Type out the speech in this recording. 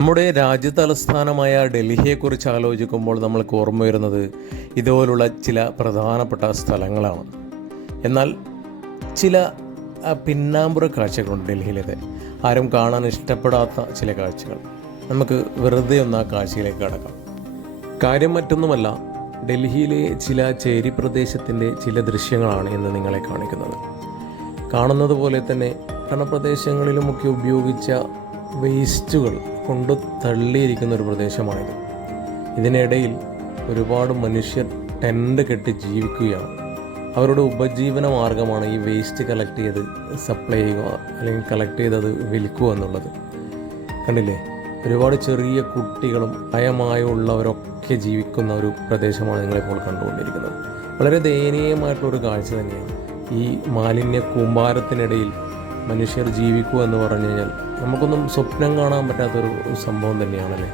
നമ്മുടെ രാജ്യതലസ്ഥാനമായ ഡൽഹിയെക്കുറിച്ച് ആലോചിക്കുമ്പോൾ നമ്മൾക്ക് ഓർമ്മ വരുന്നത് ഇതുപോലുള്ള ചില പ്രധാനപ്പെട്ട സ്ഥലങ്ങളാണ്. എന്നാൽ ചില പിന്നാമ്പുറ കാഴ്ചകളുണ്ട് ഡൽഹിയിലത്. ആരും കാണാൻ ഇഷ്ടപ്പെടാത്ത ചില കാഴ്ചകൾ. നമുക്ക് വെറുതെ ഒന്ന് ആ കാഴ്ചയിലേക്ക് കടക്കാം. കാര്യം മറ്റൊന്നുമല്ല, ഡൽഹിയിലെ ചില ചേരി പ്രദേശത്തിൻ്റെ ചില ദൃശ്യങ്ങളാണ് ഇന്ന് നിങ്ങളെ കാണിക്കുന്നത്. കാണുന്നത് പോലെ തന്നെ പട്ടണപ്രദേശങ്ങളിലുമൊക്കെ ഉപയോഗിച്ച വേസ്റ്റുകൾ കൊണ്ട് തള്ളിയിരിക്കുന്ന ഒരു പ്രദേശമാണിത്. ഇതിനിടയിൽ ഒരുപാട് മനുഷ്യർ ടെൻ്റ് കെട്ടി ജീവിക്കുകയാണ്. അവരുടെ ഉപജീവന മാർഗമാണ് ഈ വേസ്റ്റ് കളക്ട് ചെയ്ത് സപ്ലൈ ചെയ്യുക, അല്ലെങ്കിൽ കളക്ട് ചെയ്തത് വിൽക്കുക എന്നുള്ളത്. കണ്ടില്ലേ, ഒരുപാട് ചെറിയ കുട്ടികളും പ്രായമായുള്ളവരൊക്കെ ജീവിക്കുന്ന ഒരു പ്രദേശമാണ് നിങ്ങളിപ്പോൾ കണ്ടുകൊണ്ടിരിക്കുന്നത്. വളരെ ദയനീയമായിട്ടുള്ളൊരു കാഴ്ച തന്നെയാണ്. ഈ മാലിന്യ കൂമ്പാരത്തിനിടയിൽ മനുഷ്യർ ജീവിക്കുക എന്ന് പറഞ്ഞു കഴിഞ്ഞാൽ നമുക്കൊന്നും സ്വപ്നം കാണാൻ പറ്റാത്തൊരു സംഭവം തന്നെയാണല്ലേ.